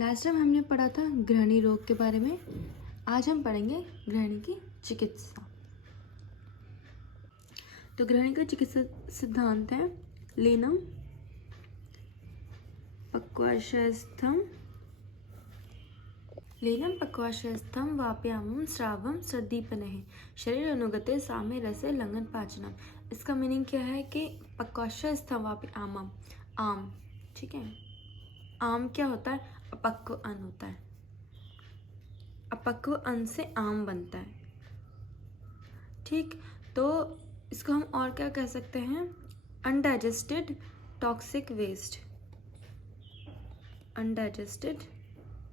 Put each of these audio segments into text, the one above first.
Last time हमने पढ़ा था गृहिणी रोग के बारे में। आज हम पढ़ेंगे गृहिणी की चिकित्सा। तो गृहिणी का चिकित्सा सिद्धांत है लीनम पक्वाशयस्थम वाप्यामं श्रावम सदीपनः शरीर अनुगते सामे रसे लंघन पाचनम। इसका मीनिंग क्या है कि पक्वाशयस्थम वाप्यामम आम, ठीक है। आम क्या होता है? अपक्व अन्न होता है। अपक्व अन्न से आम बनता है, ठीक। तो इसको हम और क्या कह सकते हैं? Undigested toxic waste, undigested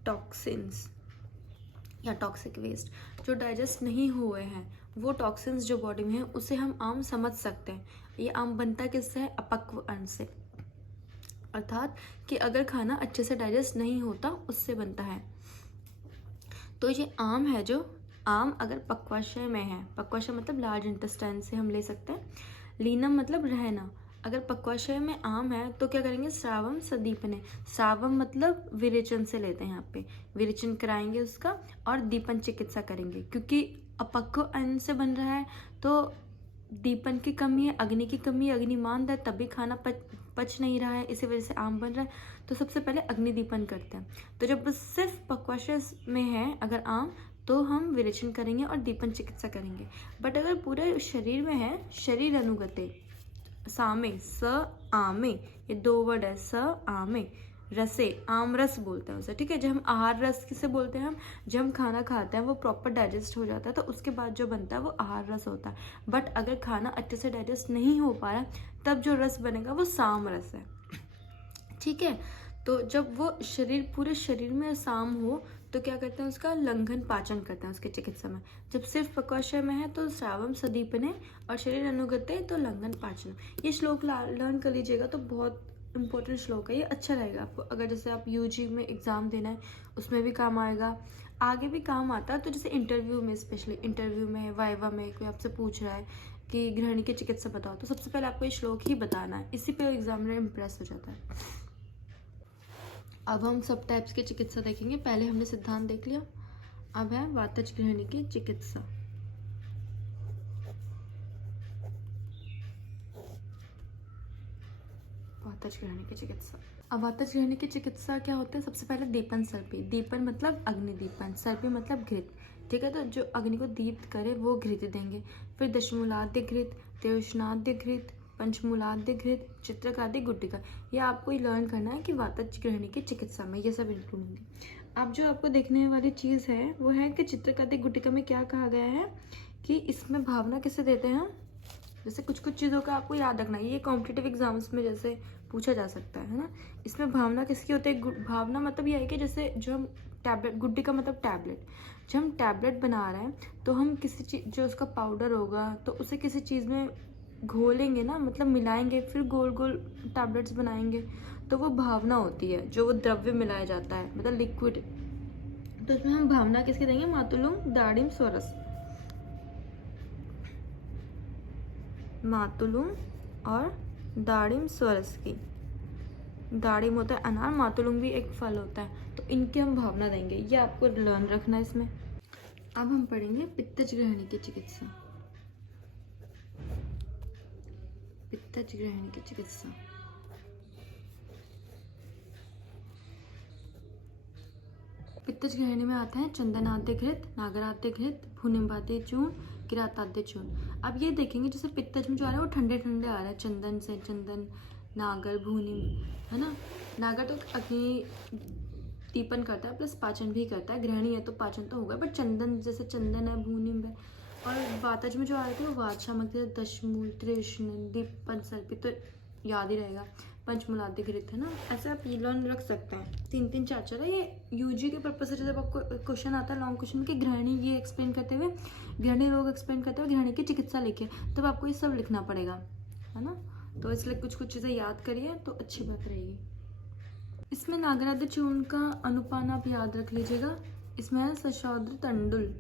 toxins या टॉक्सिक वेस्ट, जो डाइजेस्ट नहीं हुए हैं वो टॉक्सिन्स जो बॉडी में है उसे हम आम समझ सकते हैं। ये आम बनता किससे है? अपक्व अन्न से, अर्थात कि अगर खाना अच्छे से डाइजेस्ट नहीं होता उससे बनता है। तो ये आम है, जो आम अगर पक्वाशय में है, पक्वाशय मतलब लार्ज इंटेस्टाइन से हम ले सकते हैं। लीनम मतलब रहना। अगर पक्वाशय में आम है तो क्या करेंगे? श्रावम सदीपने। श्रावम मतलब विरेचन से लेते हैं, यहाँ पे विरेचन कराएंगे उसका और दीपन चिकित्सा करेंगे, क्योंकि अपक्व अन्न से बन रहा है तो दीपन की कमी है, अग्नि की कमी है, अग्नि मान है तभी खाना पच नहीं रहा है, इसी वजह से आम बन रहा है। तो सबसे पहले अग्नि दीपन करते हैं। तो जब सिर्फ पक्वाशय में है अगर आम, तो हम विरेचन करेंगे और दीपन चिकित्सा करेंगे। बट अगर पूरे शरीर में है, शरीर अनुगते सामे स आमे, ये दो वर्ड है, स आमे रसे, आम रस बोलते हैं उसे, ठीक है। जब हम आहार रस किसे बोलते हैं? हम जब हम खाना खाते हैं वो प्रॉपर डाइजेस्ट हो जाता है तो उसके बाद जो बनता है वो आहार रस होता है। बट अगर खाना अच्छे से डाइजेस्ट नहीं हो पा रहा तब जो रस बनेगा वो साम रस है, ठीक है। तो जब वो शरीर पूरे शरीर में साम हो तो क्या करते हैं? उसका लंघन पाचन करते हैं उसके चिकित्सा में। जब सिर्फ पक्वाशय में है तो श्रावम सदीपने और शरीर अनुगते तो लंघन पाचन। ये श्लोक लर्न कर लीजिएगा, तो बहुत इंपॉर्टेंट श्लोक है ये, अच्छा रहेगा आपको। अगर जैसे आप यूजी में एग्जाम देना है उसमें भी काम आएगा, आगे भी काम आता है। तो जैसे इंटरव्यू में, स्पेशली इंटरव्यू में, वाइवा में कोई आपसे पूछ रहा है कि गृहिणी की चिकित्सा बताओ, तो सबसे पहले आपको ये श्लोक ही बताना है, इसी पे एग्जामिनर इम्प्रेस हो जाता है। अब हम सब टाइप्स की चिकित्सा देखेंगे। पहले हमने सिद्धांत देख लिया, अब है वातज गृहिणी की चिकित्सा। वातज गृहिणी की चिकित्सा। अब वातज गृहिणी की चिकित्सा क्या होता है? सबसे पहले दीपन सर्पी। दीपन मतलब अग्नि दीपन, सर्पी मतलब घृत, ठीक है। तो जो अग्नि को दीप्त करे वो घृत देंगे। फिर दशमूलाद्य घृत, त्रिउष्णाद्य घृत, पंचमूलाद्य घृत, चित्रकाद्य गुट्टिका। ये आपको लर्न करना है कि वातज गृहिणी की चिकित्सा में ये सब इंक्लूड होंगे। अब जो आपको देखने वाली चीज़ है वो है कि चित्रकाद्य गुट्टिका में क्या कहा गया है कि इसमें भावना किसे देते हैं? जैसे कुछ कुछ चीज़ों का आपको याद रखना है, ये कॉम्पिटिटिव एग्जाम्स में जैसे पूछा जा सकता है ना। इसमें भावना किसकी होती है? भावना मतलब ये है कि जैसे जो हम टैबलेट, गुड्डी का मतलब टैबलेट, जब हम टैबलेट बना रहे हैं तो हम किसी चीज, जो उसका पाउडर होगा तो उसे किसी चीज़ में घोलेंगे ना, मतलब मिलाएंगे, फिर गोल गोल टैबलेट्स बनाएंगे, तो वो भावना होती है, जो वो द्रव्य मिलाया जाता है, मतलब लिक्विड। तो इसमें हम भावना किसके देंगे? मातुलुम दाड़िम स्वरस, मातुलुम और दाड़िम स्वरस की। दाड़िम होता है अनार, मातुलुम भी एक फल होता है, तो इनकी हम भावना देंगे, ये आपको लर्न रखना है इसमें। अब हम पढ़ेंगे पित्तज गृहिणी की चिकित्सा। पित्तज गृहिणी की चिकित्सा। पित्तज गृहिणी में आता है चंदनाद्य घृत, नागराद्य घृत, भूनिम्बाद्य चूर्ण, किराताद्य चूर्ण। अब ये देखेंगे जैसे पित्तज में जो आ रहा है वो ठंडे ठंडे आ रहा है, चंदन से, चंदन, नागर, भूनिम, है ना। नागर तो अग्नि दीपन करता है प्लस पाचन भी करता है, गृहिणी है तो पाचन तो होगा, बट चंदन जैसे चंदन है, भूनिम है। और वातज में जो आ रहे थे वो वात शामक, दशमूल, त्रिउष्ण, दीपन सर्पी, तो याद ही रहेगा। पंचमूलाद्य घृत है ना, ऐसे आप ये लर्न रख सकते हैं। 3 4 4 है ये यूजी के पर्पज से। जब आपको क्वेश्चन आता है लॉन्ग क्वेश्चन कि गृहिणी ये एक्सप्लेन करते हुए, गृहिणी रोग एक्सप्लेन करते हुए गृहिणी की चिकित्सा लिखिए, तब आपको ये सब लिखना पड़ेगा, है ना। तो इसलिए कुछ कुछ चीज़ें याद करिए तो अच्छी बात रहेगी। इसमें नागराद्य चूर्ण का अनुपान आप याद रख लीजिएगा। इसमें है सशौद्र तंडुल,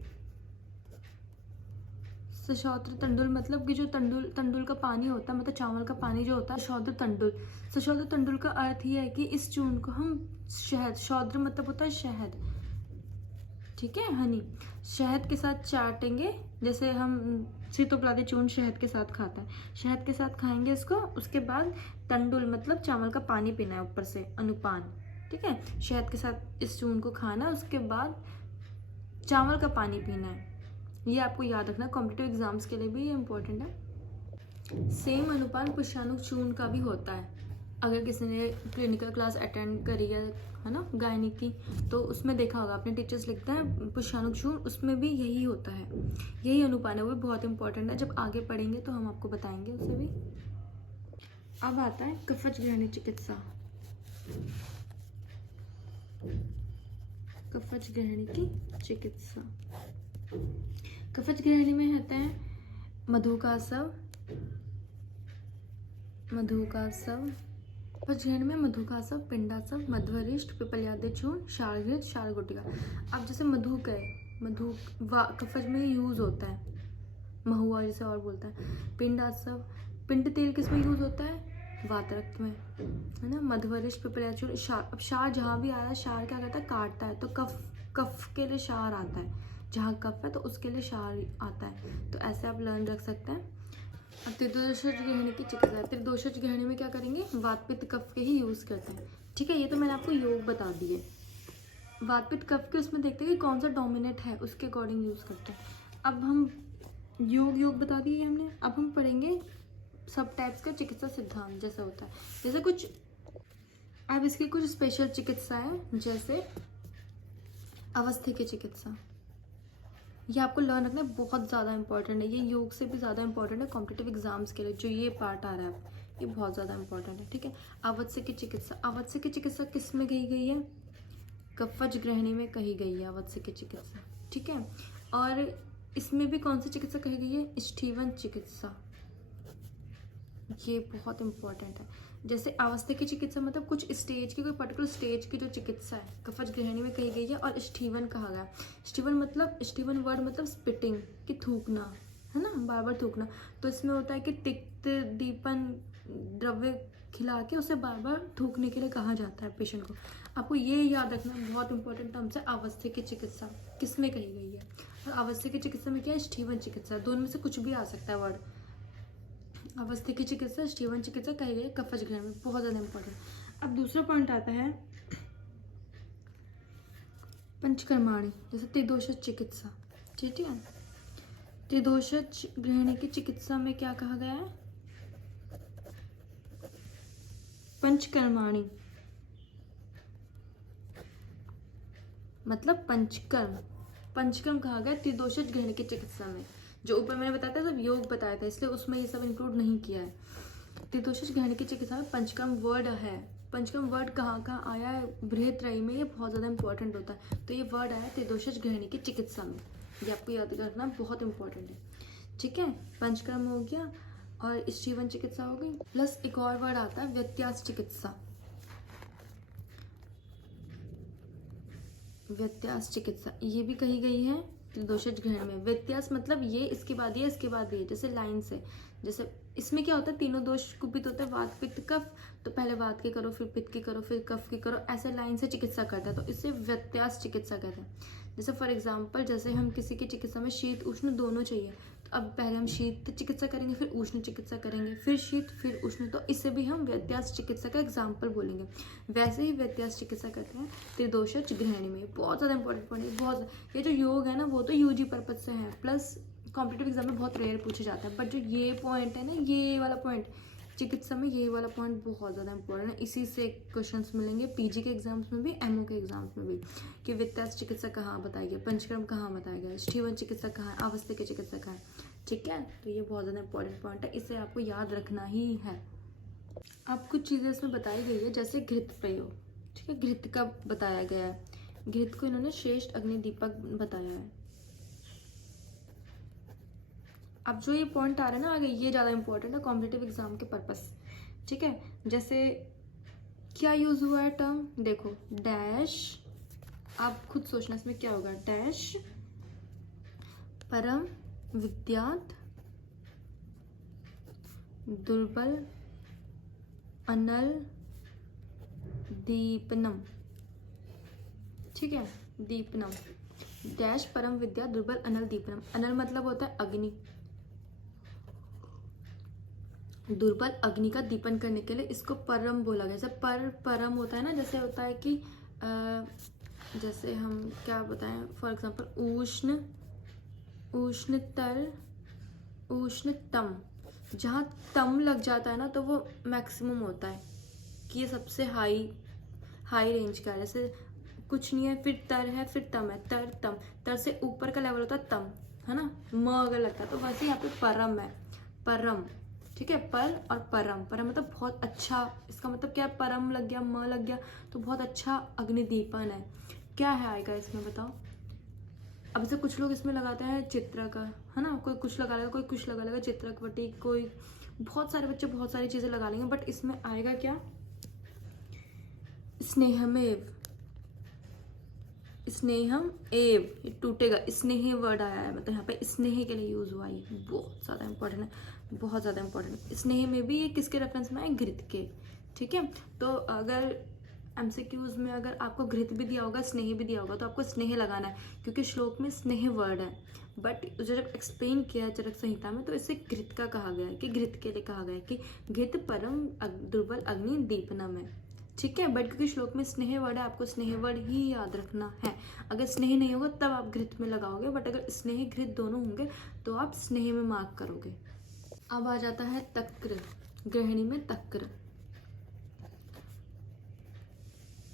सशौत्र तंडुल मतलब कि जो तंडुल का पानी होता है, मतलब चावल का पानी जो होता है, सशौत्र तंडुल। सशौत्र तंडुल का अर्थ ये है कि इस चूर्ण को हम शहद, शौद्र मतलब होता है शहद, ठीक है, हनी, शहद के साथ चाटेंगे। जैसे हम सीतोपलादी चूर्ण शहद के साथ खाता है, शहद के साथ खाएंगे इसको। उसके बाद तंडुल मतलब चावल का पानी पीना है ऊपर से, अनुपान, ठीक है, शहद के साथ इस चूर्ण को खाना, उसके बाद चावल का पानी पीना है। ये आपको याद रखना, कॉम्पिटिटिव एग्जाम्स के लिए भी ये इंपॉर्टेंट है। सेम अनुपान पुष्पाणु चूर्ण का भी होता है। अगर किसी ने क्लिनिकल क्लास अटेंड करी है ना गायनी की, तो उसमें देखा होगा आपने, टीचर्स लिखते हैं पुष्पाणु चूर्ण, उसमें भी यही होता है, यही अनुपान है। वो भी बहुत इंपॉर्टेंट है, जब आगे पढ़ेंगे तो हम आपको बताएंगे उसे भी। अब आता है कफज ग्रहणी चिकित्सा। कफज ग्रहणी की चिकित्सा, कफज ग्रहणी में होते हैं मधुकासव, कफज ग्रहणी में मधुकासव, पिंडासव, मध्वरिष्ठ, पिपल्यादि चूर्ण, क्षारघृत, क्षार गुटिका। अब जैसे मधुक है, मधु कफज में यूज होता है, महुआ जिसे और बोलता है। पिंडासव, पिंड तेल किस में यूज होता है, वात रक्त में, है ना। मध्वरिष्ठ, पिपल्यादि चूर्ण, क्षार। अब क्षार जहाँ भी आ रहा है, क्षार क्या करता है, काटता है, तो कफ के लिए क्षार आता है, जहाँ कफ है तो उसके लिए क्षार आता है। तो ऐसे आप लर्न रख सकते हैं। अब त्रिदोषज ग्रहणी की चिकित्सा, त्रिदोषज ग्रहणी में क्या करेंगे, वात पित्त कफ के ही यूज करते हैं, ठीक है। ये तो मैंने आपको योग बता दिए। वात पित्त कफ के उसमें देखते हैं कि कौन सा डोमिनेट है, उसके अकॉर्डिंग यूज करते हैं। अब हम योग बता दिए हमने। अब हम पढ़ेंगे सब टाइप्स का चिकित्सा सिद्धांत जैसा होता है, जैसे कुछ, अब इसकी कुछ स्पेशल चिकित्सा है, जैसे अवस्थी की चिकित्सा। ये आपको लर्न रखना है, बहुत ज़्यादा इंपॉर्टेंट है, ये योग से भी ज़्यादा इंपॉर्टेंट है कॉम्पिटिटिव एग्जाम्स के लिए। जो ये पार्ट आ रहा है ये बहुत ज़्यादा इंपॉर्टेंट है, ठीक है। अवत्स्य की चिकित्सा, अवत्स्य की चिकित्सा किस में कही गई है, कफज ग्रहणी में कही गई है अवत्स्य की चिकित्सा, ठीक है। और इसमें भी कौन सी चिकित्सा कही गई है, स्टीवन चिकित्सा, ये बहुत इंपॉर्टेंट है। जैसे अवस्था की चिकित्सा मतलब कुछ स्टेज की, कोई पर्टिकुलर स्टेज की जो चिकित्सा है, कफज ग्रहणी में कही गई है। और स्टीवन कहा गया, स्टीवन मतलब, स्टीवन वर्ड मतलब स्पिटिंग, कि थूकना, है ना, बार बार थूकना। तो इसमें होता है कि तिक्त दीपन द्रव्य खिला के उसे बार बार थूकने के लिए कहा जाता है पेशेंट को। आपको ये याद रखना, बहुत इंपॉर्टेंट टर्म्स है। अवस्था की चिकित्सा किस में कही गई है, और अवस्था की चिकित्सा में क्या है, स्टीवन चिकित्सा, दोनों में से कुछ भी आ सकता है वर्ड। अवस्थी की चिकित्सा, स्टीवन चिकित्सा कही गई कफज ग्रहण में, बहुत ज़्यादा इंपॉर्टेंट। अब दूसरा पॉइंट आता है पंचकर्माणी, जैसे त्रिदोषज चिकित्सा, ठीक है। त्रिदोषज ग्रहणी की चिकित्सा में क्या कहा गया है, पंचकर्माणी मतलब पंचकर्म, पंचकर्म कहा गया त्रिदोषज ग्रहणी की चिकित्सा में। जो ऊपर मैंने बताया था सब योग बताया था, इसलिए उसमें ये सब इंक्लूड नहीं किया है। त्रिदोषज ग्रहणी की चिकित्सा में पंचकर्म वर्ड है। पंचकर्म वर्ड कहाँ कहाँ आया है, बृहत्रयी में, ये बहुत ज़्यादा इंपॉर्टेंट होता है। तो ये वर्ड आया त्रिदोषज ग्रहणी की चिकित्सा में, ये आपको याद रखना बहुत इंपॉर्टेंट है, ठीक है। पंचकर्म हो गया और स्टीवन चिकित्सा हो गई, प्लस एक और वर्ड आता है व्यत्यास चिकित्सा। व्यत्यास चिकित्सा ये भी कही गई है त्रिदोषज ग्रहण में। व्यत्यास मतलब ये इसके बाद ये इसके बाद ये, जैसे लाइन से, जैसे इसमें क्या होता है, तीनों दोष कुपित होते हैं, वात पित्त कफ, तो पहले वात की करो, फिर पित्त की करो, फिर कफ की करो, ऐसे लाइन से चिकित्सा करता है, तो इससे व्यत्यास चिकित्सा कहते हैं। जैसे फॉर एग्जाम्पल, जैसे हम किसी की चिकित्सा में शीत उष्ण दोनों चाहिए, तो अब पहले हम शीत चिकित्सा करेंगे, फिर उष्ण चिकित्सा करेंगे, फिर शीत फिर उष्ण, तो इससे भी हम व्यत्यास चिकित्सा का एग्जाम्पल बोलेंगे। वैसे ही व्यत्यास चिकित्सा करते हैं त्रिदोषज ग्रहणी में, बहुत ज़्यादा इंपॉर्टेंट पॉइंट है, बहुत। ये जो योग है ना, वो तो यूजी पर्पज से है, प्लस कॉम्पिटिटिव एग्जाम में बहुत रेयर पूछा जाता है, बट जो ये पॉइंट है ना, ये वाला पॉइंट चिकित्सा में, ये वाला पॉइंट बहुत ज़्यादा इंपॉर्टेंट है। इसी से क्वेश्चंस मिलेंगे पीजी के एग्जाम्स में भी, एमओ के एग्जाम्स में भी, कि व्यत्यास चिकित्सा कहाँ बताई गई, पंचकर्म कहाँ बताया गया, स्टीवन चिकित्सा कहाँ है, अवस्था की चिकित्सा कहाँ है, ठीक है। तो ये बहुत ज़्यादा इंपॉर्टेंट पॉइंट है, इसे आपको याद रखना ही है। अब कुछ चीज़ें इसमें बताई गई है, जैसे घृत प्रयोग, ठीक है, घृत का बताया गया है, घृत को इन्होंने श्रेष्ठ अग्निदीपक बताया है। अब जो ये पॉइंट आ रहा है ना आगे, ये ज़्यादा इंपॉर्टेंट है कॉम्पिटिटिव एग्जाम के पर्पस, ठीक है। जैसे क्या यूज हुआ है टर्म, देखो डैश, आप खुद सोचना इसमें क्या होगा, डैश परम विद्यात दुर्बल अनल दीपनम, ठीक है, दीपनम डैश परम विद्या दुर्बल अनल दीपनम। अनल मतलब होता है अग्नि, दुर्बल अग्नि का दीपन करने के लिए इसको परम बोला गया। जैसे परम होता है ना, जैसे होता है कि जैसे हम क्या बताएं, फॉर एग्जांपल उष्ण, उष्णतर, उष्णतम, जहाँ तम लग जाता है ना तो वो मैक्सिमम होता है कि ये सबसे हाई रेंज का है। जैसे कुछ नहीं है, फिर तर है, फिर तम है, तर तम, तर से ऊपर का लेवल होता है तम, है ना, म अगर लगता है तो वैसे यहाँ पे परम है, परम, ठीक है। पर और परम, परम मतलब बहुत अच्छा, इसका मतलब क्या है, परम लग गया, म लग गया तो बहुत अच्छा अग्निदीपन है। क्या है आएगा इसमें बताओ। अब जैसे कुछ लोग इसमें लगाते हैं चित्र का, है ना, कोई कुछ लगा लेगा, कोई कुछ लगा लेगा, चित्रकवटी, कोई बहुत सारे बच्चे बहुत सारी चीजें लगा लेंगे, बट इसमें आएगा क्या, स्नेहमेव, स्नेहम एव, ये टूटेगा, स्नेह वर्ड आया है, मतलब यहाँ पे स्नेह के लिए यूज हुआ है, बहुत ज्यादा इंपॉर्टेंट है, बहुत ज्यादा इंपॉर्टेंट। स्नेह में भी ये किसके रेफरेंस में है, घृत के, ठीक है। तो अगर एमसीक्यूज में अगर आपको घृत भी दिया होगा, स्नेह भी दिया होगा, तो आपको स्नेह लगाना है, क्योंकि श्लोक में स्नेह वर्ड है, बट जब एक्सप्लेन किया है चरक संहिता में तो इसे घृत का कहा गया है, कि घृत के लिए कहा गया है कि घृत परम दुर्बल अग्नि दीपनम है, ठीक है। बट क्योंकि श्लोक में स्नेह वर्ड है, आपको स्नेह वर्ड ही याद रखना है। अगर स्नेह नहीं होगा तब आप घृत में लगाओगे, बट अगर स्नेह घृत दोनों होंगे तो आप स्नेह में मार्क करोगे। अब आ जाता है तक्र, गृहिणी में तक्र,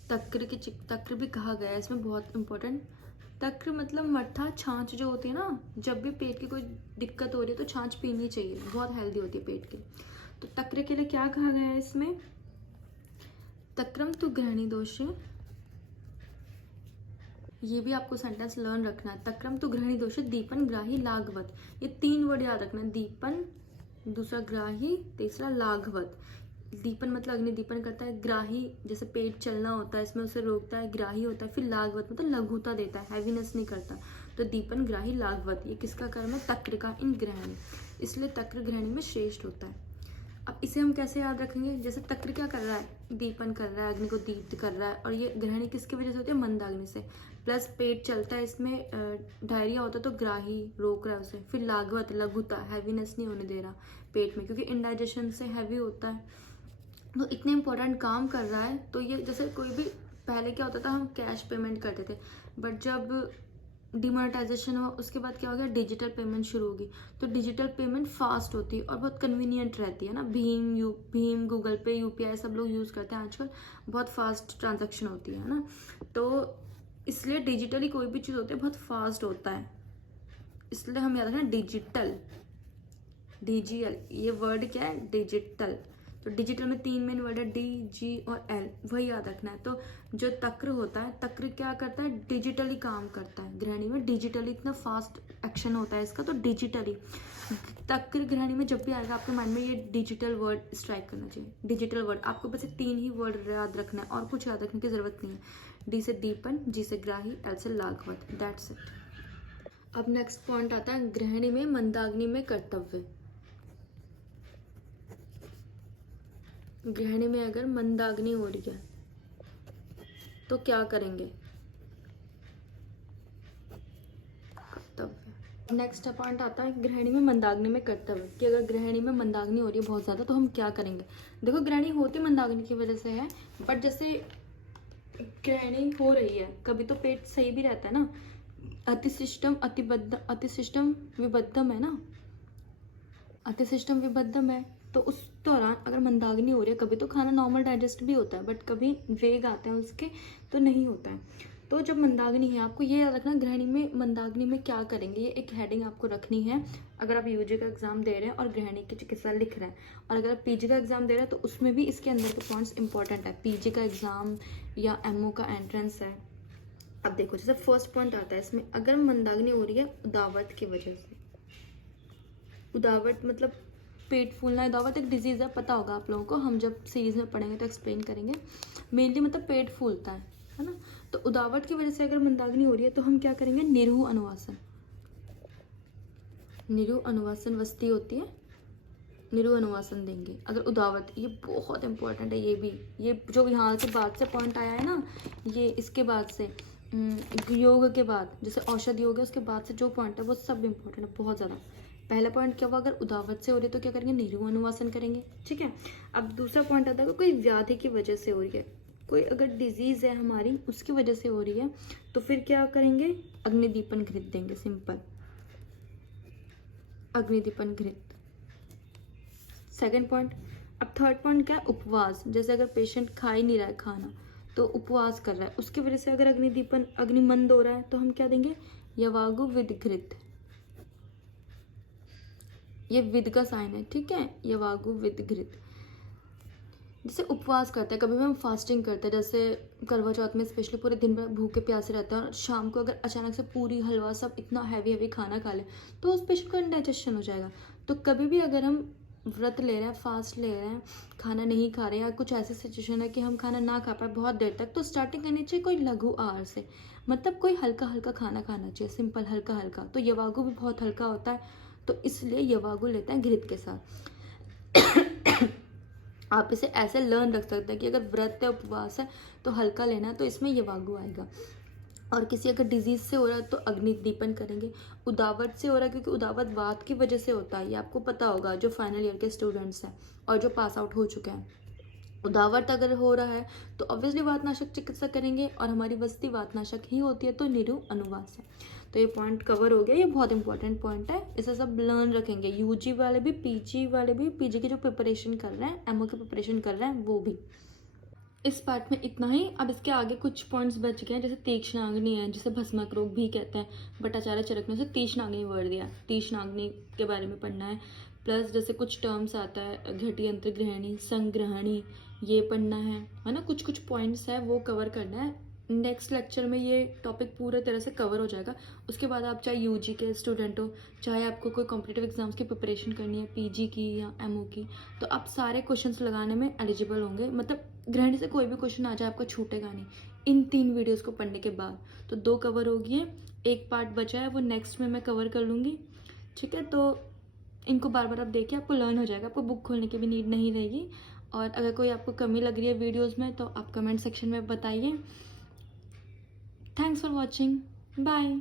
तक्र भी कहा गया है इसमें, बहुत इंपॉर्टेंट। तक्र मतलब मट्ठा, छाछ जो होती है ना, जब भी पेट की कोई दिक्कत हो रही है तो छाछ पीनी चाहिए, बहुत हेल्दी होती है पेट के लिए। तो तक्र के लिए क्या कहा गया है इसमें, तक्रम तु गृहिणी दोषे, ये भी आपको सेंटेंस लर्न रखना है। तक्रम तु गृहिणी दोषे दीपन ग्राही लाघवत, ये 3 वर्ड याद रखना है, दीपन, दूसरा ग्राही, तीसरा लाघवत। दीपन मतलब अग्नि दीपन करता है, ग्राही जैसे पेट चलना होता है इसमें उसे रोकता है, ग्राही होता है, फिर लाघवत मतलब लघुता देता है, हैवीनेस नहीं करता। तो दीपन ग्राही लाघवत, ये किसका कर्म है, तक्र का, इन गृहिणी, इसलिए तक्र गृहिणी में श्रेष्ठ होता है। अब इसे हम कैसे याद रखेंगे, जैसे तक्र क्या कर रहा है, दीपन कर रहा है, अग्नि को दीप्त कर रहा है, और ये गृहिणी किसकी वजह से होती है, मंदाग्नि से, प्लस पेट चलता है इसमें, डायरिया होता है तो ग्राही रोक रहा है उसे, फिर लाघवत लघुता, हैवीनेस नहीं होने दे रहा पेट में, क्योंकि इंडाइजेशन से हैवी होता है, तो इतने इंपॉर्टेंट काम कर रहा है। तो ये जैसे कोई भी, पहले क्या होता था हम कैश पेमेंट करते थे, बट जब डिमोनेटाइजेशन हुआ उसके बाद क्या हो गया, डिजिटल पेमेंट शुरू होगी, तो डिजिटल पेमेंट फास्ट होती है और बहुत कन्वीनियंट रहती है ना, भीम गूगल पे, यूपीआई सब लोग यूज़ करते हैं आजकल, बहुत फास्ट ट्रांजैक्शन होती है ना, तो इसलिए डिजिटली कोई भी चीज़ होती है बहुत फास्ट होता है, इसलिए हम याद रखना डिजिटल, डीजीएल, ये वर्ड क्या है, डिजिटल। तो डिजिटल में 3 मेन वर्ड है, डी, जी और एल, वही याद रखना है। तो जो तक्र होता है, तक्र क्या करता है, डिजिटली काम करता है, गृहिणी में डिजिटली इतना फास्ट एक्शन होता है इसका, तो डिजिटली तक्र गृहिणी में जब भी आएगा आपके माइंड में ये डिजिटल वर्ड स्ट्राइक करना चाहिए, डिजिटल वर्ड। आपको बस 3 ही वर्ड याद रखना है और कुछ याद रखने की जरूरत नहीं है, डी से दीपन, जी से ग्राही, एल से लाघवत, दैट्स इट। अब नेक्स्ट पॉइंट आता है गृहिणी में मंदाग्नि में कर्तव्य। गृहिणी में अगर मंदाग्नि हो रही है तो क्या करेंगे, कर्तव्य। नेक्स्ट पॉइंट आता है गृहिणी में मंदाग्नि में कर्तव्य, कि अगर गृहिणी में मंदाग्नि हो रही है बहुत ज्यादा तो हम क्या करेंगे। देखो गृहिणी होती मंदाग्नि की वजह से है, बट जैसे गृहिणी हो रही है कभी तो पेट सही भी रहता है ना, अतिशिष्टम अतिशिष्टम विबद्धम है ना, अतिशिष्टम विबद्धम है, तो उस दौरान अगर मंदाग्नि हो रही है कभी तो खाना नॉर्मल डाइजेस्ट भी होता है, बट कभी वेग आते हैं उसके तो नहीं होता है। तो जब मंदाग्नि है आपको ये याद रखना, गृहिणी में मंदाग्नि में क्या करेंगे, ये एक हेडिंग आपको रखनी है। अगर आप यूजी का एग्जाम दे रहे हैं और गृहिणी की चिकित्सा लिख रहे हैं, और अगर आप पीजी का एग्जाम दे रहे हैं तो उसमें भी इसके अंदर के पॉइंट्स इंपॉर्टेंट है, पीजी का एग्जाम या एमओ का एंट्रेंस है। अब देखो जैसे फर्स्ट पॉइंट आता है इसमें, अगर मंदाग्नि हो रही है उदावत की वजह से, उदावत मतलब पेट फूलना, उदावत एक डिजीज है, पता होगा आप लोगों को, हम जब सीरीज में पढ़ेंगे तो एक्सप्लेन करेंगे। मेनली मतलब पेट फूलता है ना, तो उदावत की वजह से अगर मंदाग्नि हो रही है तो हम क्या करेंगे, निरुह अनुवासन, निरुह अनुवासन वस्ती होती है, निरु अनुवासन देंगे। अगर उदावत, ये बहुत इंपॉर्टेंट है, ये भी, ये जो यहाँ के बाद से पॉइंट आया है ना, ये इसके बाद से योग के बाद, जैसे औषध योग है उसके बाद से जो पॉइंट है वो सब इंपॉर्टेंट है बहुत ज़्यादा। पहला पॉइंट क्या हुआ, अगर उदावत से हो रही है तो क्या करेंगे, निरु अनुवासन करेंगे, ठीक है। अब दूसरा पॉइंट आता है, कोई व्याधि की वजह से हो रही है, कोई अगर डिजीज़ है हमारी उसकी वजह से हो रही है, तो फिर क्या करेंगे, अग्निदीपन घृत देंगे, सिंपल अग्निदीपन घृत। Second point. अब थर्ड पॉइंट क्या है, उपवास। जैसे अगर पेशेंट खा ही नहीं रहा है खाना, तो उपवास कर रहा है, उसकी वजह से अगर अग्निदीपन अग्निमंद हो रहा है, तो हम क्या देंगे, यवागु विदघृत। ये विद का साइन है, ठीक है, यवागु विदघृत। जैसे उपवास करते हैं, कभी भी हम फास्टिंग करते हैं, जैसे करवा चौथ में स्पेशली पूरे दिन भर भूखे प्यासे रहते हैं, और शाम को अगर अचानक से पूरी हलवा सब इतना हैवी खाना खा ले, तो उस पेशेंट को इंडाइजेशन हो जाएगा। तो कभी भी अगर हम व्रत ले रहे हैं, फास्ट ले रहे हैं, खाना नहीं खा रहे हैं, या कुछ ऐसी सिचुएशन है कि हम खाना ना खा पाए बहुत देर तक, तो स्टार्टिंग करनी चाहिए कोई लघु आहार से, मतलब कोई हल्का हल्का खाना खाना चाहिए, सिंपल हल्का हल्का। तो यवागु भी बहुत हल्का होता है, तो इसलिए यवागु लेते हैं घृत के साथ। आप इसे ऐसे लर्न रख सकते हैं कि अगर व्रत है, उपवास है, तो हल्का लेना है, तो इसमें यवागु आएगा। और किसी अगर डिजीज से हो रहा है तो अग्निदीपन करेंगे। उदावत से हो रहा है, क्योंकि उदावत वात की वजह से होता है, ये आपको पता होगा जो फाइनल ईयर के स्टूडेंट्स हैं और जो पास आउट हो चुके हैं। उदावत अगर हो रहा है तो ऑब्वियसली वातनाशक चिकित्सा करेंगे, और हमारी बस्ती वातनाशक ही होती है, तो निरु अनुवास है। तो ये पॉइंट कवर हो गया, ये बहुत इंपॉर्टेंट पॉइंट है, इसे सब लर्न रखेंगे, यूजी वाले भी, पीजी वाले भी, पीजी की जो प्रिपरेशन कर रहे हैं, एमओ की प्रिपरेशन कर रहे हैं वो भी। इस पार्ट में इतना ही। अब इसके आगे कुछ पॉइंट्स बच गए हैं, जैसे तीक्ष्णाग्नि है, जिसे भस्मक रोग भी कहते हैं, भट्टाचार्य चरक ने उसे तीक्ष्णाग्नि वर्ड दिया, तीक्ष्णाग्नि के बारे में पढ़ना है। प्लस जैसे कुछ टर्म्स आता है, घटी यंत्र ग्रहणी, संग्रहणी, ये पढ़ना है ना, कुछ कुछ पॉइंट्स है वो कवर करना है। नेक्स्ट लेक्चर में ये टॉपिक पूरे तरह से कवर हो जाएगा। उसके बाद आप चाहे यूजी के स्टूडेंट हो, चाहे आपको कोई कॉम्पिटिटिव एग्जाम्स की प्रिपरेशन करनी है, पीजी की या एमओ की, तो आप सारे क्वेश्चंस लगाने में एलिजिबल होंगे। मतलब ग्रहणी से कोई भी क्वेश्चन आ जाए आपको छूटेगा नहीं इन 3 वीडियोस को पढ़ने के बाद। तो 2 कवर हो गई हैं, एक पार्ट बचा है, वो नेक्स्ट में मैं कवर कर लूँगी, ठीक है। तो इनको बार बार आप देखिए, आपको लर्न हो जाएगा, आपको बुक खोलने की भी नीड नहीं रहेगी। और अगर कोई आपको कमी लग रही है वीडियोज़ में, तो आप कमेंट सेक्शन में बताइए। Thanks for watching, bye.